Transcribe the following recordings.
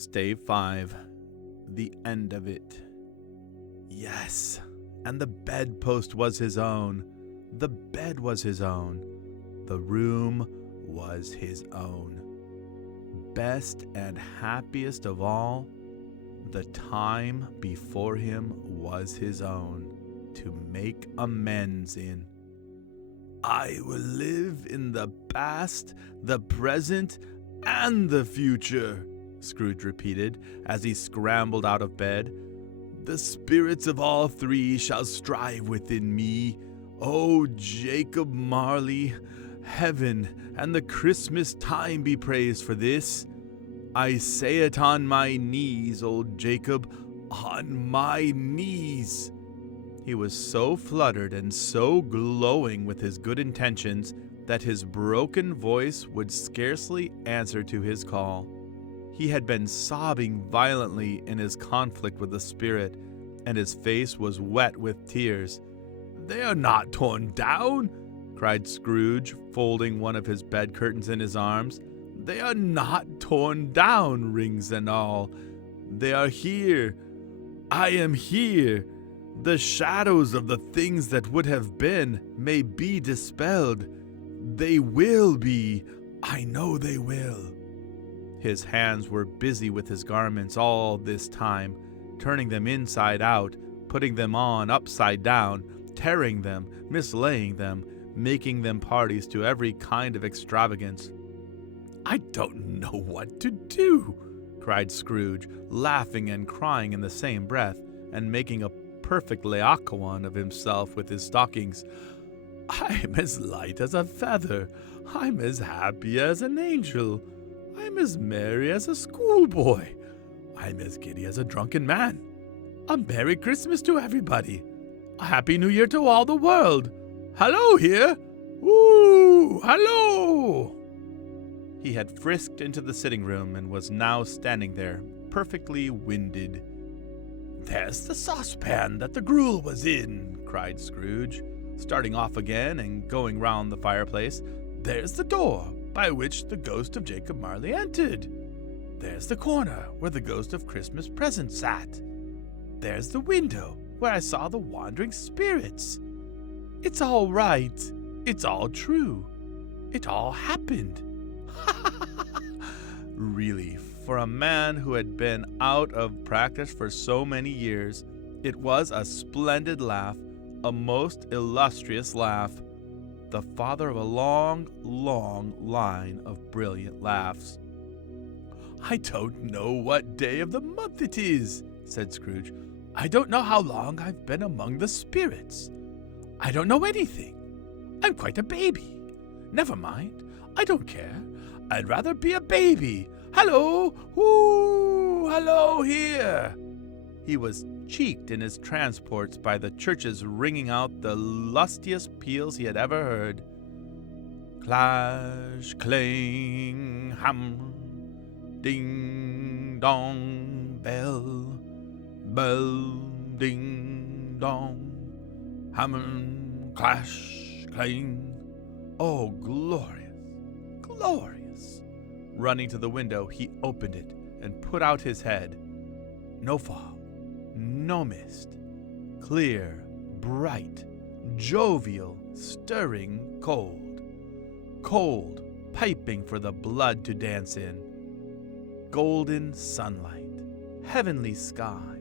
Stave 5. The end of it. Yes, and the bedpost was his own. The bed was his own. The room was his own. Best and happiest of all, the time before him was his own, to make amends in. I will live in the past, the present, and the future, Scrooge repeated as he scrambled out of bed. The spirits of all three shall strive within me. O Jacob Marley, heaven and the Christmas time be praised for this. I say it on my knees, old Jacob, on my knees. He was so fluttered and so glowing with his good intentions that his broken voice would scarcely answer to his call. He had been sobbing violently in his conflict with the spirit, and his face was wet with tears. "They are not torn down," cried Scrooge, folding one of his bed curtains in his arms. "They are not torn down, rings and all. They are here. I am here. The shadows of the things that would have been may be dispelled. They will be. I know they will." His hands were busy with his garments all this time, turning them inside out, putting them on upside down, tearing them, mislaying them, making them parties to every kind of extravagance. "I don't know what to do," cried Scrooge, laughing and crying in the same breath, and making a perfect Laocoon of himself with his stockings. "I'm as light as a feather. I'm as happy as an angel. I'm as merry as a schoolboy. I'm as giddy as a drunken man. A Merry Christmas to everybody. A Happy New Year to all the world. Hello here! Ooh, hello!" He had frisked into the sitting room and was now standing there, perfectly winded. "There's the saucepan that the gruel was in," cried Scrooge, starting off again and going round the fireplace. "There's the door by which the ghost of Jacob Marley entered. There's the corner where the ghost of Christmas Present sat. There's the window where I saw the wandering spirits. It's all right. It's all true. It all happened." Really, for a man who had been out of practice for so many years, it was a splendid laugh, a most illustrious laugh, the father of a long, long line of brilliant laughs. "I don't know what day of the month it is," said Scrooge. "I don't know how long I've been among the spirits. I don't know anything. I'm quite a baby. Never mind. I don't care. I'd rather be a baby. Hello! Ooh! Hello here!" He was cheeked in his transports by the churches ringing out the lustiest peals he had ever heard. Clash, clang, hammer, ding, dong, bell, bell, ding, dong, hammer, clash, clang. Oh, glorious, glorious! Running to the window, he opened it and put out his head. No fog, no mist. Clear, bright, jovial, stirring cold. Cold, piping for the blood to dance in. Golden sunlight, heavenly sky,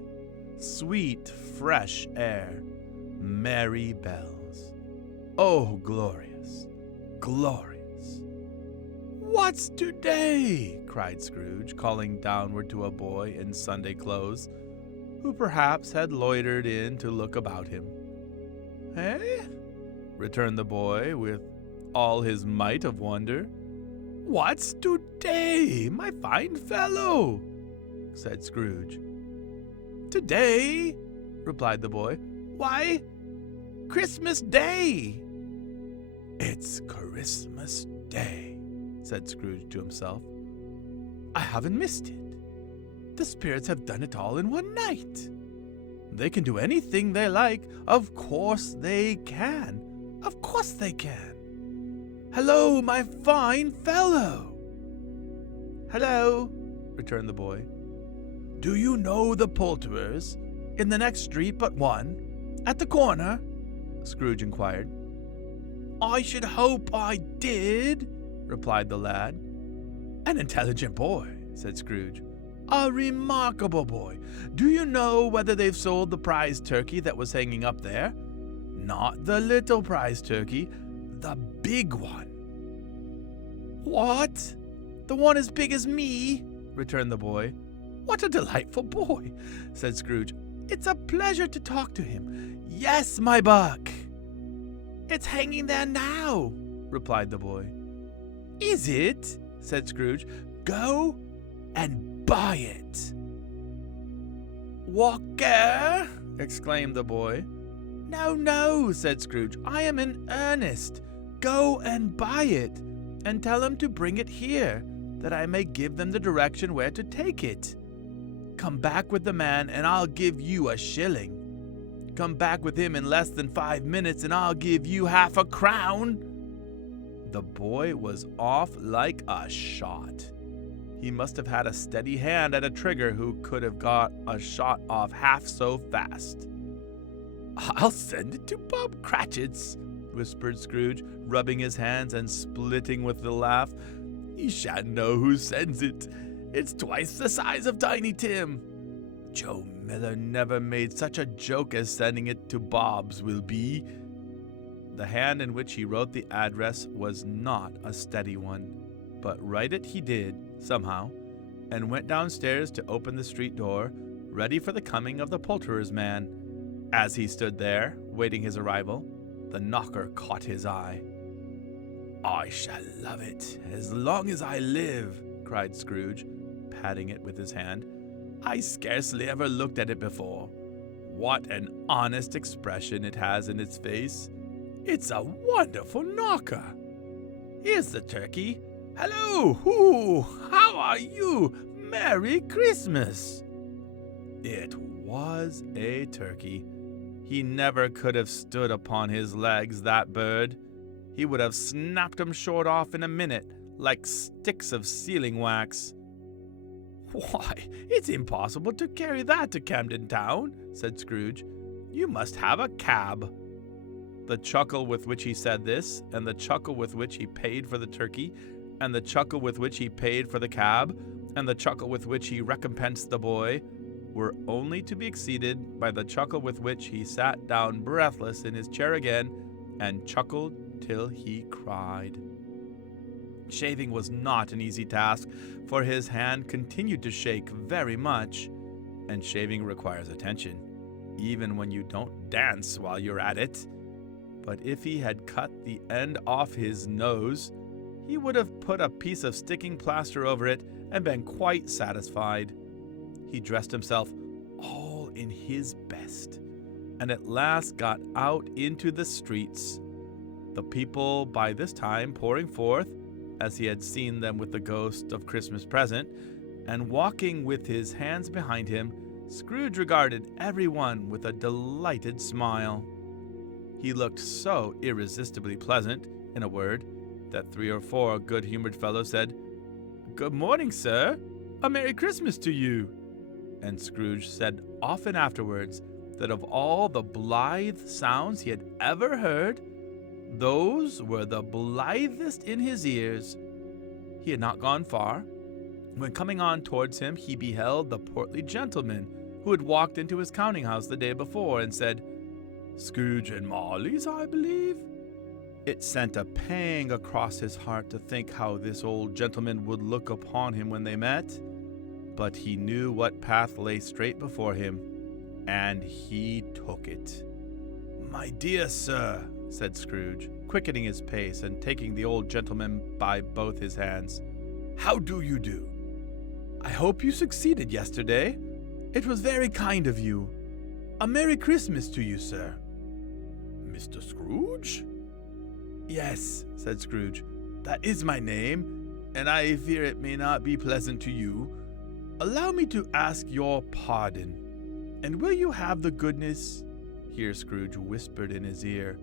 sweet, fresh air, merry bells. Oh, glorious, glorious! "What's today?" cried Scrooge, calling downward to a boy in Sunday clothes, who perhaps had loitered in to look about him. "Eh?" returned the boy with all his might of wonder. "What's today, my fine fellow?" said Scrooge. "Today?" replied the boy. "Why, Christmas Day." "It's Christmas Day," said Scrooge to himself. "I haven't missed it. The spirits have done it all in one night. They can do anything they like. Of course they can. Of course they can. Hello, my fine fellow." "Hello," returned the boy. "Do you know the poulterers? In the next street but one? At the corner?" Scrooge inquired. "I should hope I did," replied the lad. "An intelligent boy," said Scrooge. "A remarkable boy. Do you know whether they've sold the prize turkey that was hanging up there? Not the little prize turkey, the big one." "What? The one as big as me?" returned the boy. "What a delightful boy," said Scrooge. "It's a pleasure to talk to him. Yes, my buck." "It's hanging there now," replied the boy. "Is it?" said Scrooge. "Go and buy it." "Walker!" exclaimed the boy. "No, no," said Scrooge. "I am in earnest. Go and buy it, and tell them to bring it here, that I may give them the direction where to take it. Come back with the man, and I'll give you a shilling. Come back with him in less than 5 minutes, and I'll give you half a crown." The boy was off like a shot. He must have had a steady hand at a trigger who could have got a shot off half so fast. "I'll send it to Bob Cratchit's," whispered Scrooge, rubbing his hands and splitting with the laugh. "He shan't know who sends it. It's twice the size of Tiny Tim. Joe Miller never made such a joke as sending it to Bob's will be." The hand in which he wrote the address was not a steady one, but write it he did, somehow, and went downstairs to open the street door, ready for the coming of the poulterer's man. As he stood there, waiting his arrival, the knocker caught his eye. "I shall love it as long as I live," cried Scrooge, patting it with his hand. "I scarcely ever looked at it before. What an honest expression it has in its face. It's a wonderful knocker. Here's the turkey. Hello! Hoo! How are you? Merry Christmas!" It was a turkey. He never could have stood upon his legs, that bird. He would have snapped 'em short off in a minute, like sticks of sealing wax. "Why, it's impossible to carry that to Camden Town," said Scrooge. "You must have a cab." The chuckle with which he said this, and the chuckle with which he paid for the turkey, and the chuckle with which he paid for the cab, and the chuckle with which he recompensed the boy, were only to be exceeded by the chuckle with which he sat down breathless in his chair again and chuckled till he cried. Shaving was not an easy task, for his hand continued to shake very much, and shaving requires attention, even when you don't dance while you're at it. But if he had cut the end off his nose, he would have put a piece of sticking plaster over it and been quite satisfied. He dressed himself all in his best, and at last got out into the streets. The people by this time pouring forth, as he had seen them with the ghost of Christmas present, and walking with his hands behind him, Scrooge regarded everyone with a delighted smile. He looked so irresistibly pleasant, in a word, that 3 or 4 good-humored fellows said, "Good morning, sir. A Merry Christmas to you." And Scrooge said often afterwards that of all the blithe sounds he had ever heard, those were the blithest in his ears. He had not gone far, when coming on towards him he beheld the portly gentleman who had walked into his counting-house the day before and said, "Scrooge and Marley's, I believe." It sent a pang across his heart to think how this old gentleman would look upon him when they met, but he knew what path lay straight before him, and he took it. "My dear sir," said Scrooge, quickening his pace and taking the old gentleman by both his hands, "how do you do? I hope you succeeded yesterday. It was very kind of you. A Merry Christmas to you, sir." "Mr. Scrooge?" "Yes," said Scrooge, "that is my name, and I fear it may not be pleasant to you. Allow me to ask your pardon, and will you have the goodness—" Here Scrooge whispered in his ear.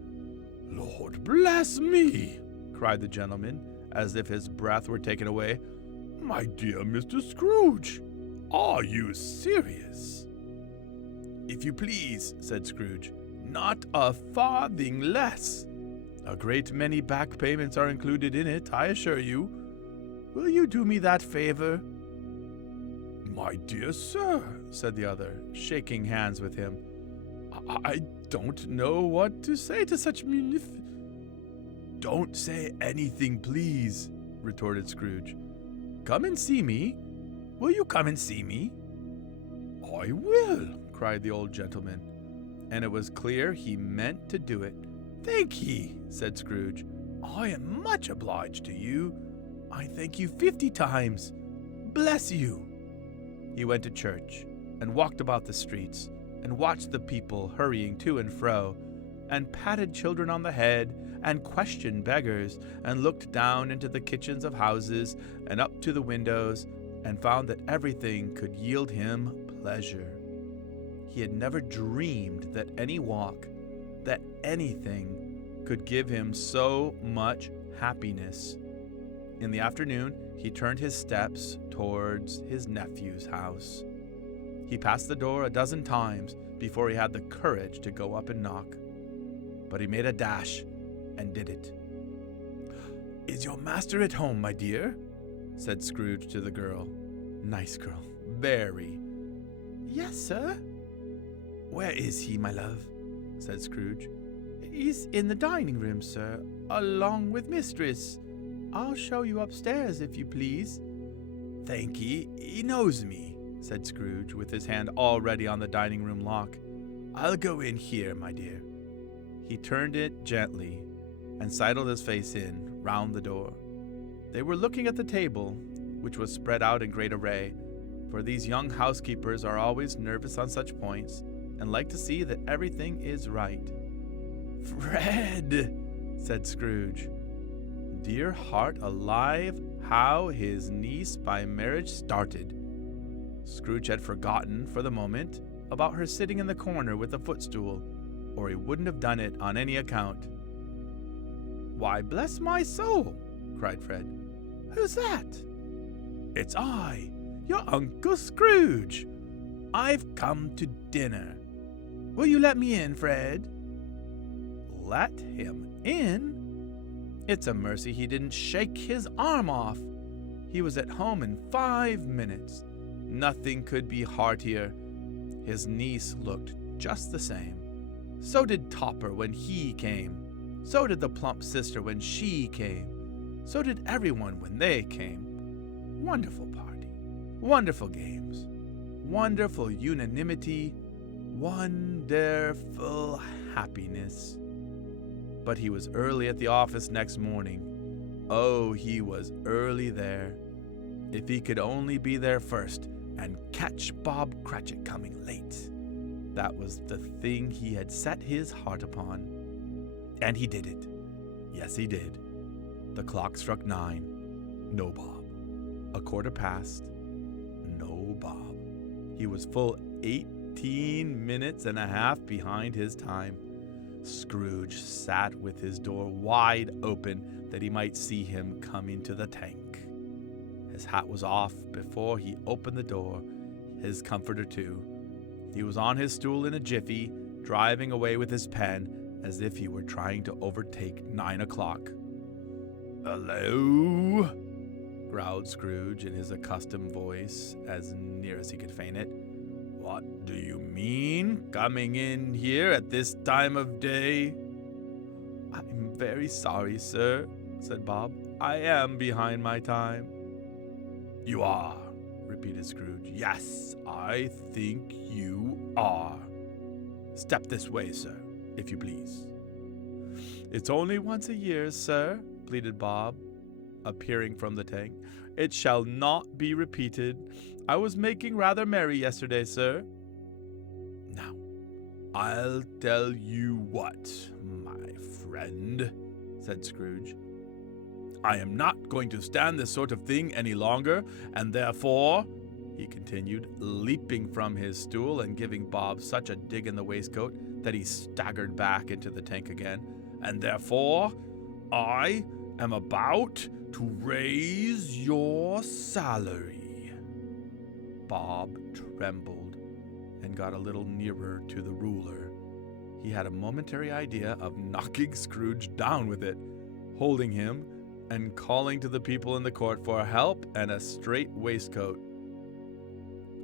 "Lord bless me!" cried the gentleman, as if his breath were taken away. "My dear Mr. Scrooge, Are you serious? If you please, said Scrooge, not a farthing less. A great many back payments are included in it, I assure you. Will you do me that favor? My dear sir, said the other, shaking hands with him, I don't know what to say to such Don't say anything, please, retorted Scrooge. Come and see me. Will you come and see me? I will, cried the old gentleman, and it was clear he meant to do it. Thank ye, said Scrooge. I am much obliged to you. I thank you 50 times. Bless you. He went to church and walked about the streets and watched the people hurrying to and fro, and patted children on the head and questioned beggars, and looked down into the kitchens of houses and up to the windows, and found that everything could yield him pleasure. He had never dreamed that any walk, that anything, could give him so much happiness. In the afternoon, he turned his steps towards his nephew's house. He passed the door a dozen times before he had the courage to go up and knock. But he made a dash and did it. Is your master at home, my dear? Said Scrooge to the girl. Nice girl, very. Yes, sir. Where is he, my love? Said Scrooge. He's in the dining room, sir, along with mistress. I'll show you upstairs, if you please. Thank ye. He knows me, said Scrooge, with his hand already on the dining room lock. I'll go in here, my dear. He turned it gently and sidled his face in, round the door. They were looking at the table, which was spread out in great array, for these young housekeepers are always nervous on such points, and like to see that everything is right. Fred, said Scrooge. Dear heart alive, how his niece by marriage started. Scrooge had forgotten, for the moment, about her sitting in the corner with a footstool, or he wouldn't have done it on any account. Why, bless my soul, cried Fred. Who's that? It's I, your Uncle Scrooge. I've come to dinner. Will you let me in, Fred? Let him in? It's a mercy he didn't shake his arm off. He was at home in 5 minutes. Nothing could be heartier. His niece looked just the same. So did Topper when he came. So did the plump sister when she came. So did everyone when they came. Wonderful party. Wonderful games. Wonderful unanimity. Wonderful happiness. But he was early at the office next morning. Oh, he was early there. If he could only be there first and catch Bob Cratchit coming late. That was the thing he had set his heart upon. And he did it. Yes, he did. The clock struck 9. No Bob. 1:15. No Bob. He was full 18 minutes and a half behind his time. Scrooge sat with his door wide open that he might see him come into the tank. His hat was off before he opened the door, his comforter too. He was on his stool in a jiffy, driving away with his pen as if he were trying to overtake 9 o'clock. Hello? Growled Scrooge in his accustomed voice, as near as he could feign it. What do you mean, coming in here at this time of day? I'm very sorry, sir, said Bob. I am behind my time. You are, repeated Scrooge. Yes, I think you are. Step this way, sir, if you please. It's only once a year, sir, pleaded Bob, appearing from the tank. It shall not be repeated. I was making rather merry yesterday, sir. Now, I'll tell you what, my friend, said Scrooge. I am not going to stand this sort of thing any longer, and therefore, he continued, leaping from his stool and giving Bob such a dig in the waistcoat that he staggered back into the tank again, and therefore, I am about to raise your salary. Bob trembled and got a little nearer to the ruler. He had a momentary idea of knocking Scrooge down with it, holding him and calling to the people in the court for help and a straight waistcoat.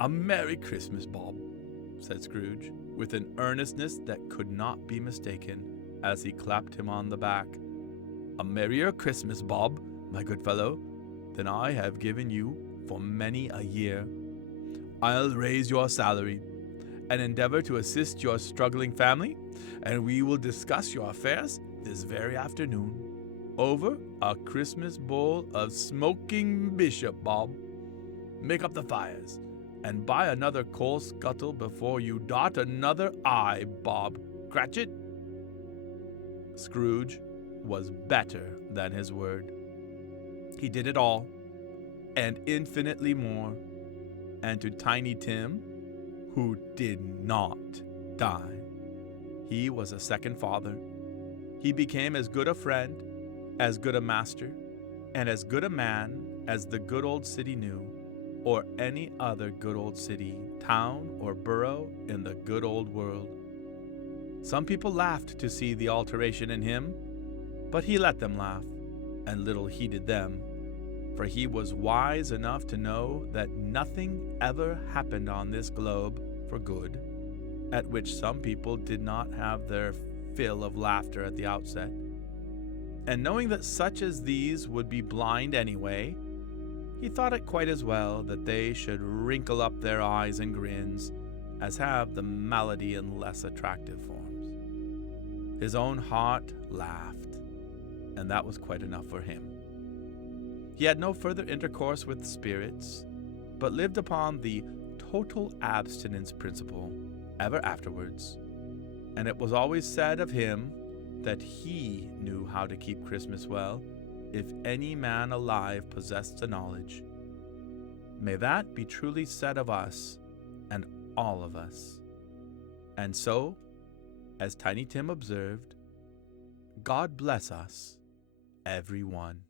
"A Merry Christmas, Bob," said Scrooge, with an earnestness that could not be mistaken, as he clapped him on the back. "A merrier Christmas, Bob, my good fellow, than I have given you for many a year. I'll raise your salary and endeavor to assist your struggling family, and we will discuss your affairs this very afternoon over a Christmas bowl of smoking bishop, Bob. Make up the fires and buy another coal scuttle before you dot another I, Bob Cratchit." Scrooge was better than his word. He did it all, and infinitely more. And to Tiny Tim, who did not die, he was a second father. He became as good a friend, as good a master, and as good a man as the good old city knew, or any other good old city, town, or borough in the good old world. Some people laughed to see the alteration in him, but he let them laugh, and little heeded them, for he was wise enough to know that nothing ever happened on this globe for good, at which some people did not have their fill of laughter at the outset. And knowing that such as these would be blind anyway, he thought it quite as well that they should wrinkle up their eyes and grins, as have the malady in less attractive forms. His own heart laughed, and that was quite enough for him. He had no further intercourse with spirits, but lived upon the total abstinence principle ever afterwards, and it was always said of him that he knew how to keep Christmas well, if any man alive possessed the knowledge. May that be truly said of us, and all of us. And so, as Tiny Tim observed, God bless us, every one.